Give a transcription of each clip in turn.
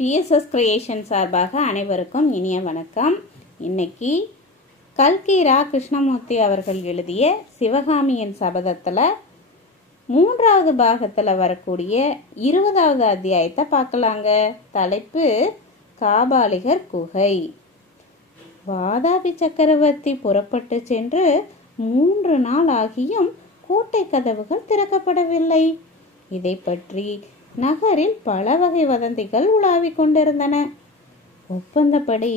BSS creation சார்பாக அனைவருக்கும் இனிய வணக்கம். இன்னைக்கு கல்கி ரா கிருஷ்ணமூர்த்தி அவர்கள் எழுதிய சிவகாமியின் சபதத்தில் 3வது பாகத்தில் வரக்கூடிய 20வது அத்தியாயத்தை பார்க்கலாங்க. தலைப்பு காபாலிகர் குகை. வாதாபி சக்கரவர்த்தி புறப்பட்டு சென்று 3 நாள் ஆகியும் கோட்டை கதவுகள் திறக்கப்படவில்லை. இதை பற்றி நகரில் பல வகை வதந்திகள் உலாவிக் கொண்டிருந்தன. ஒப்பந்தப்படி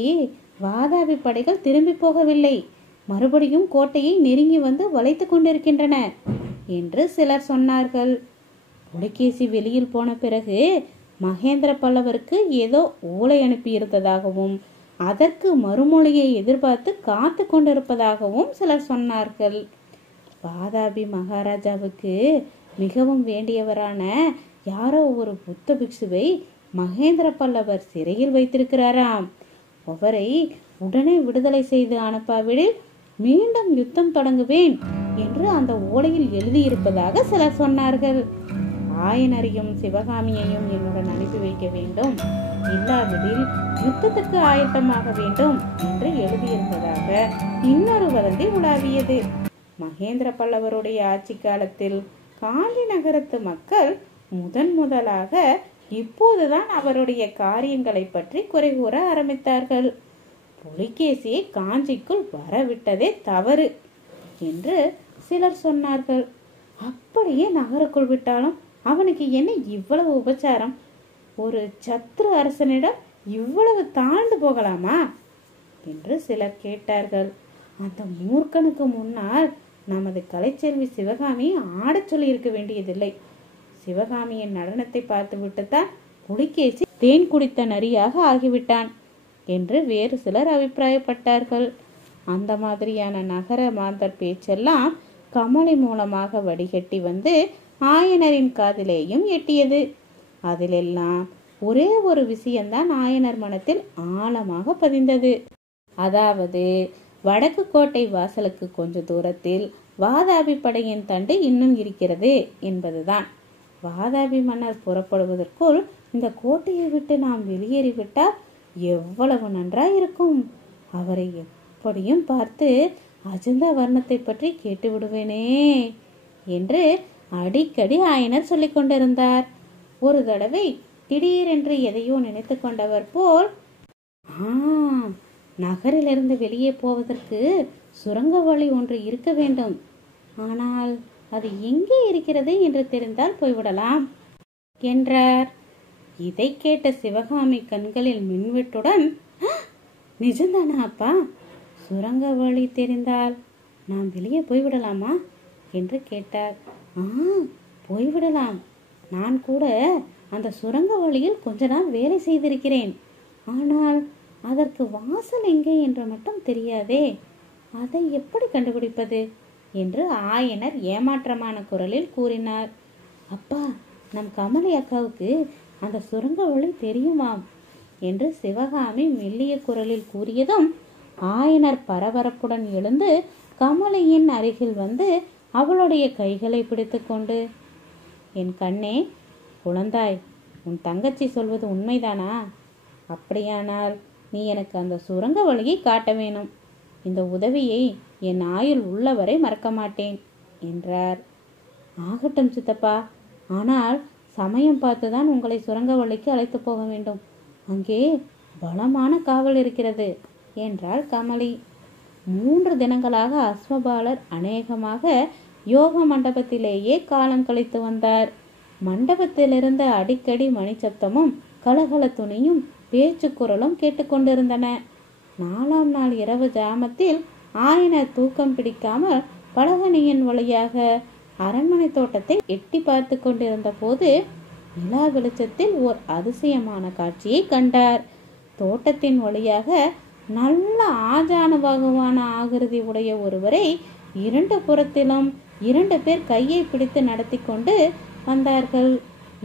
வாதாபி படைகள் திரும்பி போகவில்லை, மறுபடியும் கோட்டையை நெருங்கி வந்து வளைத்து கொண்டிருக்கின்றன என்று சிலர் சொன்னார்கள். புலிகேசி வெளியில் போன பிறகு மகேந்திர பல்லவருக்கு ஏதோ ஓலை அனுப்பியிருந்ததாகவும் அதற்கு மறுமொழியை எதிர்பார்த்து காத்து கொண்டிருப்பதாகவும் சிலர் சொன்னார்கள். வாதாபி மகாராஜாவுக்கு மிகவும் வேண்டியவரான யாரோ ஒரு புத்த பிக்ஷுவை மகேந்திர பல்லவர் சிறையில் வைத்திருக்கிறாராம். அவரை உடனே விடுதலை செய்து அனுப்பாவிடில் மீண்டும் யுத்தம் தொடங்குவேன் என்று அந்த ஓலையில் எழுதியிருப்பதாக சிலர் சொன்னார்கள். ஆயனரையும் சிவகாமியையும் என்னுடன் அனுப்பி வைக்க வேண்டும், இல்லாவிடில் யுத்தத்துக்கு ஆயத்தமாக வேண்டும் என்று எழுதியிருந்ததாக இன்னொரு வதந்தி உலாவியது. மகேந்திர பல்லவருடைய ஆட்சி காலத்தில் காஞ்சி நகரத்து மக்கள் முதலாக இப்போதுதான் அவருடைய காரியங்களை பற்றி குறை கூற ஆரம்பித்தார்கள். புலிகேசியை காஞ்சிக்குள் வரவிட்டதே தவறு என்று சிலர் சொன்னார்கள். அப்படியே நகருக்குள் விட்டாலும் அவனுக்கு என்ன இவ்வளவு உபச்சாரம்? ஒரு சத்ரு அரசனிடம் இவ்வளவு தாழ்ந்து போகலாமா என்று சிலர் கேட்டார்கள். அந்த மூர்க்கனுக்கு முன்னால் நமது கலைச்செல்வி சிவகாமி ஆடச் சொல்லி இருக்க வேண்டியதில்லை. சிவகாமியின் நடனத்தை பார்த்து விட்டுத்தான் புலிகேசி தேன் குடித்த நரியாக ஆகிவிட்டான் என்று வேறு சிலர் அபிப்பிராயப்பட்டார்கள். அந்த மாதிரியான நகர மாந்தர் பேச்செல்லாம் கமலை மூலமாக வடிகட்டி வந்து ஆயனரின் காதிலேயும் எட்டியது. அதிலெல்லாம் ஒரே ஒரு விஷயம்தான் ஆயனர் மனத்தில் ஆழமாக பதிந்தது. அதாவது வடக்கு கோட்டை வாசலுக்கு கொஞ்ச தூரத்தில் வாதாபி படையின் தண்டு இன்னும் இருக்கிறது என்பதுதான். வாதாபி மன்னர் புறப்படுவதற்குள் இந்த கோட்டையை விட்டு நாம் வெளியேறிவிட்டால் எவ்வளவு நன்றாயிருக்கும். அவரை எப்படியும் பார்த்து அஜந்தா வர்ணத்தை பற்றி கேட்டு விடுவேனே என்று அடிக்கடி ஆயனர் சொல்லிக் கொண்டிருந்தார். ஒரு தடவை திடீரென்று எதையோ நினைத்து கொண்டவர் போல், நகரிலிருந்து வெளியே போவதற்கு சுரங்க வழி ஒன்று இருக்க வேண்டும், ஆனால் அது எங்கே இருக்கிறது என்று தெரிந்தால் போய்விடலாம் என்றார். இதை கேட்ட சிவகாமி கண்களில் மின்வெட்டுடன், நிஜம்தானா அப்பா? சுரங்க வழி தெரிந்தால் நாம் வெளியே போய்விடலாமா என்று கேட்டார். போய்விடலாம். நான் கூட அந்த சுரங்க வழியில் கொஞ்ச நாள் வேலை செய்திருக்கிறேன். ஆனால் அதற்கு வாசல் எங்கே என்று மட்டும் தெரியாதே, அதை எப்படி கண்டுபிடிப்பது என்று ஆயனர் ஏமாற்றமான குரலில் கூறினார். அப்பா, நம் கமலி அக்காவுக்கு அந்த சுரங்க வழி தெரியுமாம் என்று சிவகாமி மெல்லிய குரலில் கூறியதும் ஆயனர் பரபரப்புடன் எழுந்து கமலியின் அருகில் வந்து அவளுடைய கைகளை பிடித்து கொண்டு, என் கண்ணே, குழந்தாய், உன் தங்கச்சி சொல்வது உண்மைதானா? அப்படியானால் நீ எனக்கு அந்த சுரங்க வழியை காட்ட வேணும். இந்த உதவியை என் ஆயுள் உள்ளவரை மறக்க மாட்டேன் என்றார். ஆகட்டும் சித்தப்பா, ஆனால் சமயம் பார்த்துதான் உங்களை சுரங்க வழிக்கு அழைத்து போக வேண்டும். அங்கே பலமான காவல் இருக்கிறது என்றாள் கமலி. 3 தினங்களாக அஸ்வபாலர் அநேகமாக யோக மண்டபத்திலேயே காலம் கழித்து வந்தார். மண்டபத்திலிருந்த அடிக்கடி மணி சப்தமும் கலகல துணியும் பேச்சு குரலும் கேட்டுக்கொண்டிருந்தன. 4ஆம் நாள் இரவு ஜாமத்தில் ஆயனர் தூக்கம் பிடிக்காமல் பலகனியின் வழியாக அரண்மனை தோட்டத்தை எட்டி பார்த்து கொண்டிருந்த போது நிலா வெளிச்சத்தில் ஓர் அதிசயமான காட்சியை கண்டார். தோட்டத்தின் வழியாக நல்ல ஆஜானுபாகுவான ஆகிருதி உடைய ஒருவரை 2 புறத்திலும் 2 பேர் கையை பிடித்து நடத்தி கொண்டு வந்தார்கள்.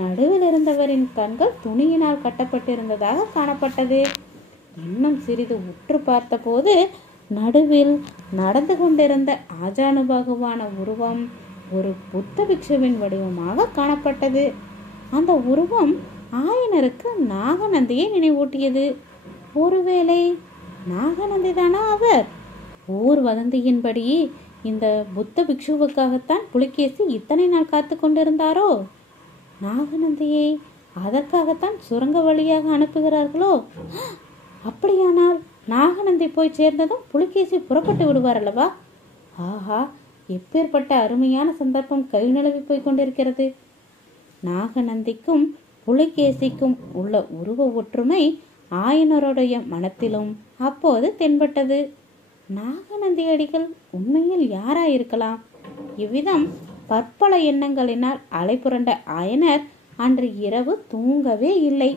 நடுவில் இருந்தவரின் கண்கள் துணியினால் கட்டப்பட்டிருந்ததாக காணப்பட்டது. இன்னும் சிறிது உற்று பார்த்த போது நடுவில் நடந்து கொண்டிருந்த ஆஜானுபாகுவான உருவம் ஒரு புத்த பிக்ஷுவின் வடிவமாக காணப்பட்டது. அந்த உருவம் ஆயனருக்கு நாகநந்தியை நினைவூட்டியது. ஒருவேளை நாகநந்தி தானா அவர்? ஊர் வதந்தியின்படி இந்த புத்த பிக்ஷுவுக்காகத்தான் புலிகேசி இத்தனை நாள் காத்து கொண்டிருந்தாரோ? நாகநந்தியை அதற்காகத்தான் சுரங்க வழியாக அனுப்புகிறார்களோ? அப்படியானால் நாகநந்தி போய் சேர்ந்ததும் புலிகேசி புறப்பட்டு விடுவார் அல்லவா? ஆஹா, எப்பேற்பட்ட அருமையான சந்தர்ப்பம் கை நழுவி போய் கொண்டிருக்கிறது. நாகநந்திக்கும் புலிகேசிக்கும் உள்ள உருவ ஒற்றுமை ஆயனருடைய மனத்திலும் அப்போது தென்பட்டது. நாகநந்தி அடிகள் உண்மையில் யாராயிருக்கலாம்? இவ்விதம் பற்பல எண்ணங்களினால் அலைப்புரண்ட ஆயனர் அன்று இரவு தூங்கவே இல்லை.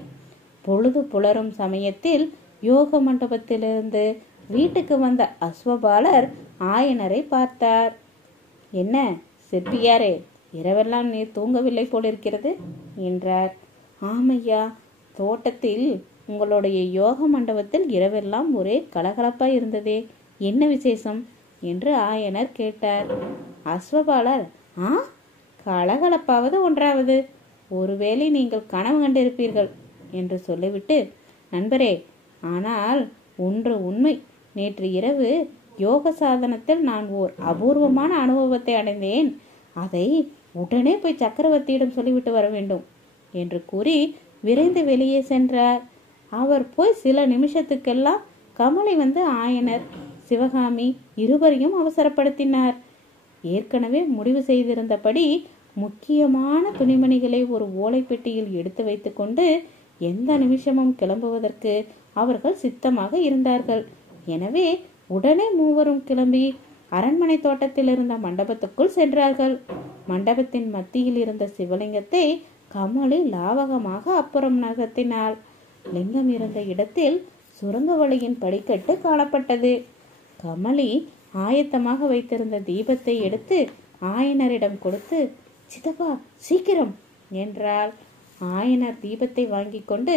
பொழுது புலரும் சமயத்தில் யோக மண்டபத்திலிருந்து வீட்டுக்கு வந்த அஸ்வபாலர் ஆயனரை பார்த்தார். என்ன செப்பியாரே, இரவெல்லாம் நீர் தூங்கவில்லை போலிருக்கிறது என்றார். ஆமையா, தோட்டத்தில் உங்களுடைய யோக மண்டபத்தில் இரவெல்லாம் ஒரே கலகலப்பாய் இருந்ததே, என்ன விசேஷம் என்று ஆயனர் கேட்டார். அஸ்வபாலர், கலகலப்பாவது ஒன்றாவது, ஒருவேளை நீங்கள் கனவு கண்டிருப்பீர்கள் என்று சொல்லிவிட்டு, நண்பரே, ஆனால் ஒன்று உண்மை, நேற்று இரவு யோக சாதனத்தில் நான் ஓர் அபூர்வமான அனுபவத்தை அடைந்தேன். அதை உடனே போய் சக்கரவர்த்தியிடம் சொல்லிவிட்டு வர வேண்டும் என்று கூறி விரைந்து வெளியே சென்றார். அவர் போய் சில நிமிஷத்துக்கெல்லாம் கமலை வந்து ஆயனர், சிவகாமி இருவரையும் அவசரப்படுத்தினார். ஏற்கனவே முடிவு செய்திருந்தபடி முக்கியமான துணிமணிகளை ஒரு ஓலை பெட்டியில் எடுத்து வைத்து கொண்டு எந்த நிமிஷமும் கிளம்புவதற்கு அவர்கள் சித்தமாக இருந்தார்கள். எனவே உடனே மூவரும் கிளம்பி அரண்மனை தோட்டத்தில் இருந்த மண்டபத்துக்குள் சென்றார்கள். மண்டபத்தின் மத்தியில் இருந்த சிவலிங்கத்தை கமலி லாவகமாக அப்புறம் நகர்த்தினாள். லிங்கம் இருந்த இடத்தில் சுரங்க வழியின் படிக்கட்டு காணப்பட்டது. கமலி ஆயத்தமாக வைத்திருந்த தீபத்தை எடுத்து ஆயனரிடம் கொடுத்து, சித்தப்பா சீக்கிரம் என்றாள். ஆயனர் தீபத்தை வாங்கி கொண்டு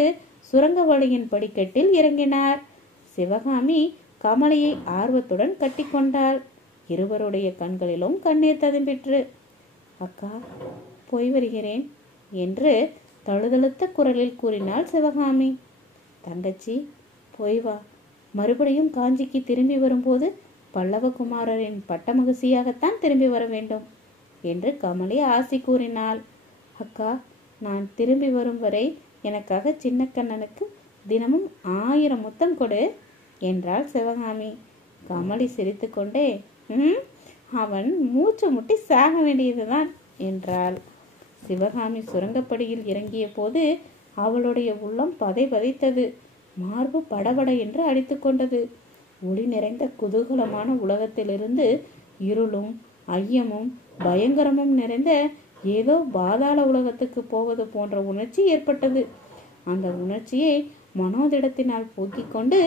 சுரங்க வழியின் படிக்கட்டில் இறங்கினார். சிவகாமி கமலியை ஆர்வத்துடன் கட்டி கொண்டாள். இருவருடைய கண்களிலும் கண்ணீர் ததும்பிற்று. அக்கா, போய் வருகிறேன் என்று தழுதழுத்த குரலில் கூறினாள் சிவகாமி. தங்கச்சி, போய் வா, மறுபடியும் காஞ்சிக்கு திரும்பி வரும்போது பல்லவகுமாரரின் பட்டமகிழ்ச்சியாகத்தான் திரும்பி வர வேண்டும் என்று கமலி ஆசி கூறினாள். அக்கா, நான் திரும்பி வரும் வரை எனக்காக சின்ன கண்ணனுக்கு தினமும் 1000 முத்தம் கொடு என்றாள் சிவகாமி. கமலி சிரித்து கொண்டே, அவன் மூச்சு முட்டி சாக வேண்டியதுதான் என்றாள். சிவகாமி சுரங்கப்படியில் இறங்கிய போது அவளுடைய உள்ளம் பதை பதைத்தது. மார்பு படபட என்று அடித்து கொண்டது. ஒளி நிறைந்த குதூகலமான உலகத்திலிருந்து இருளும் ஐயமும் பயங்கரமும் நிறைந்த ஏதோ பாதாள உலகத்துக்கு போவது போன்ற உணர்ச்சி ஏற்பட்டது. அந்த உணர்ச்சியை மனோதிடத்தினால் போக்கிக் கொண்டு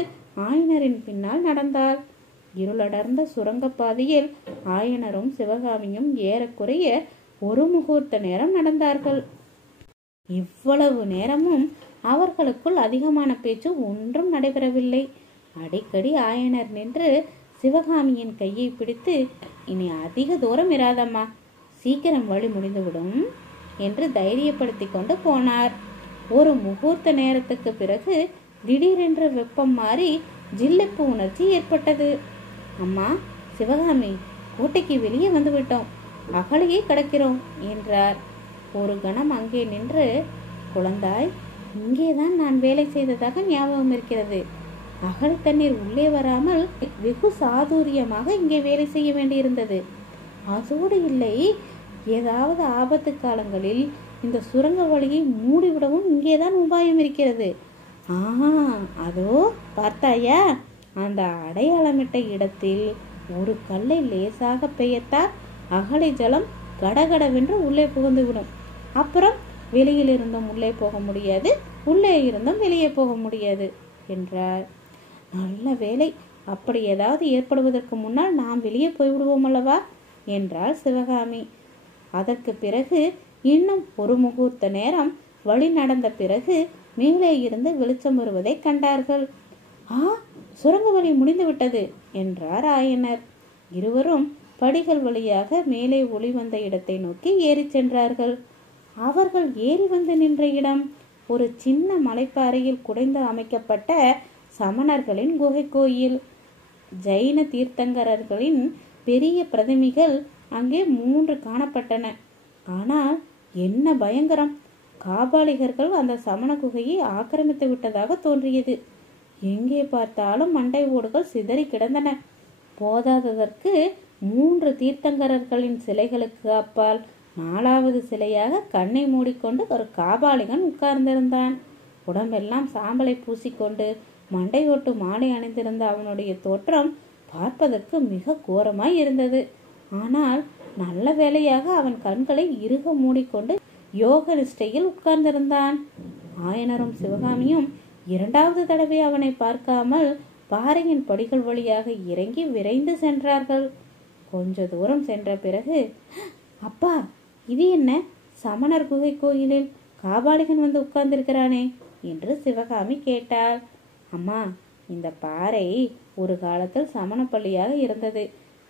ஆயனரின் பின்னால் நடந்தாள். இருளடர்ந்த சுரங்கப்பாதையில் ஆயனரும் சிவகாமியும் ஏறக்குறைய ஒரு முகூர்த்த நேரம் நடந்தார்கள். இவ்வளவு நேரமும் அவர்களுக்குள் அதிகமான பேச்சு ஒன்றும் நடைபெறவில்லை. அடிக்கடி ஆயனர் நின்று சிவகாமியின் கையை பிடித்து, இனி அதிக தூரம் இராதம்மா, சீக்கிரம் வழி முடிந்துவிடும் என்று தைரியப்படுத்தி கொண்டு போனார். ஒரு முகூர்த்த நேரத்துக்கு பிறகு திடீரென்று வெப்பம் மாறி ஜில்லிப்பு உணர்ச்சி ஏற்பட்டது. அம்மா, சிவகாமி, கோட்டைக்கு வெளியே வந்து விட்டோம், அகலையே கிடக்கிறோம் என்றார். ஒரு கணம் அங்கே நின்று, குழந்தாய், இங்கேதான் நான் வேலை செய்ததாக ஞாபகம் இருக்கிறது. அகழி தண்ணீர் உள்ளே வராமல் வெகு சாதுரியமாக இங்கே வேலை செய்ய வேண்டியிருந்தது. அதோடு இல்லை, ஏதாவது ஆபத்து காலங்களில் இந்த சுரங்க வழியை மூடிவிடவும் இங்கேதான் உபாயம் இருக்கிறது. அதோ பார்த்தாயா, அந்த அடையாளமிட்ட இடத்தில் ஒரு கல்லை லேசாக பெய்யத்தால் அகழி ஜலம் கடகடவென்று உள்ளே புகுந்துவிடும். அப்புறம் வெளியில் இருந்தும் உள்ளே போக முடியாது, உள்ளே இருந்தும் வெளியே போக முடியாது என்றார். நல்ல வேலை, அப்படி ஏதாவது ஏற்படுவதற்கு முன்னால் நாம் வெளியே போய்விடுவோம் அல்லவா என்றாள் சிவகாமி. அதற்கு பிறகு இன்னும் ஒரு முகூர்த்த நேரம் வழி நடந்த பிறகு மேலே இருந்து வெளிச்சம் வருவதை கண்டார்கள். சுரங்க வழி முடிந்து விட்டது என்றார் ஆயனர். இருவரும் படிகள் வழியாக மேலே ஒளி வந்த இடத்தை நோக்கி ஏறி சென்றார்கள். அவர்கள் ஏறி வந்து நின்ற இடம் ஒரு சின்ன மலைப்பாறையில் குடைந்து அமைக்கப்பட்ட சமணர்களின் குகை கோயில். ஜைன தீர்த்தங்கரர்களின் பெரிய பிரதிமைகள் அங்கே 3 காணப்பட்டன. ஆனால் என்ன பயங்கரம்! காபாலிகர்கள் அந்த சமண குகையை ஆக்கிரமித்து விட்டதாக தோன்றியது. எங்கே பார்த்தாலும் மண்டை ஓடுகள் சிதறி கிடந்தன. போதாததற்கு 3 தீர்த்தங்கரர்களின் சிலைகளுக்கு அப்பால் 4வது சிலையாக கண்ணை மூடிக்கொண்டு ஒரு காபாலிகன் உட்கார்ந்திருந்தான். உடம்பெல்லாம் சாம்பலை பூசிக்கொண்டு மண்டையோட்டு மாலை அணிந்திருந்த அவனுடைய தோற்றம் பார்ப்பதற்கு மிக கோரமாய் இருந்தது. ஆனால் நல்ல வேளையாக அவன் கண்களை இறுக மூடிக்கொண்டு யோக நிஷ்டையில் உட்கார்ந்திருந்தான். ஆயனரும் சிவகாமியும் 2வது தடவை அவனை பார்க்காமல் பாறையின் படிகள் வழியாக இறங்கி விரைந்து சென்றார்கள். கொஞ்ச தூரம் சென்ற பிறகு, அப்பா, இது என்ன? சமணர் குகை கோயிலில் காபாலிகன் வந்து உட்கார்ந்திருக்கிறானே என்று சிவகாமி கேட்டாள். அம்மா, இந்த பாறை ஒரு காலத்தில் சமண பள்ளியாக இருந்தது.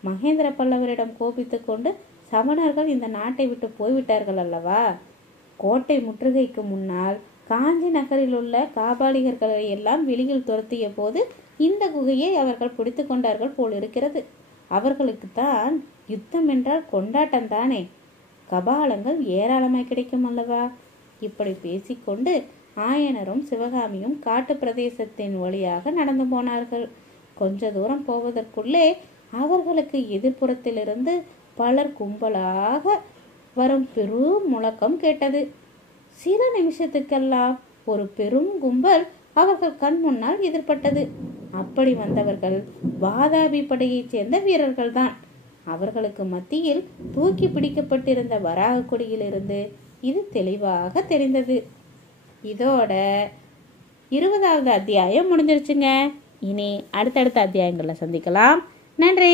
மகேந்திர பல்லவரிடம் கோபித்து கொண்டு சமணர்கள் இந்த நாட்டை விட்டு போய்விட்டார்கள் அல்லவா? கோட்டை முற்றுகைக்கு முன்னால் காஞ்சி நகரில் உள்ள காபாலிகர்களை எல்லாம் வெளியில் துரத்திய போது இந்த குகையை அவர்கள் பிடித்து கொண்டார்கள் போல் இருக்கிறது. அவர்களுக்குத்தான் யுத்தம் என்றால் கொண்டாட்டம் தானே. கபாலங்கள் ஏராளமாய் கிடைக்கும் அல்லவா? இப்படி பேசிக்கொண்டு ஆயனரும் சிவகாமியும் காட்டு பிரதேசத்தின் வழியாக நடந்து போனார்கள். கொஞ்ச தூரம் போவதற்குள்ளே அவர்களுக்கு எதிர்ப்புறத்திலிருந்து பலர் கும்பலாக வரும் பெரும் முழக்கம் கேட்டது. சில நிமிஷத்துக்கெல்லாம் ஒரு பெரும் கும்பல் அவர்கள் கண் முன்னால் எதிர்பட்டது. அப்படி வந்தவர்கள் வாதாபி படையைச் சேர்ந்த வீரர்கள் தான். அவர்களுக்கு மத்தியில் தூக்கி பிடிக்கப்பட்டிருந்த வராக கொடியிலிருந்து இது தெளிவாக தெரிந்தது. இதோட 20வது அத்தியாயம் முடிஞ்சிருச்சுங்க. இனி அடுத்தடுத்த அத்தியாயங்களை சந்திக்கலாம். நன்றி.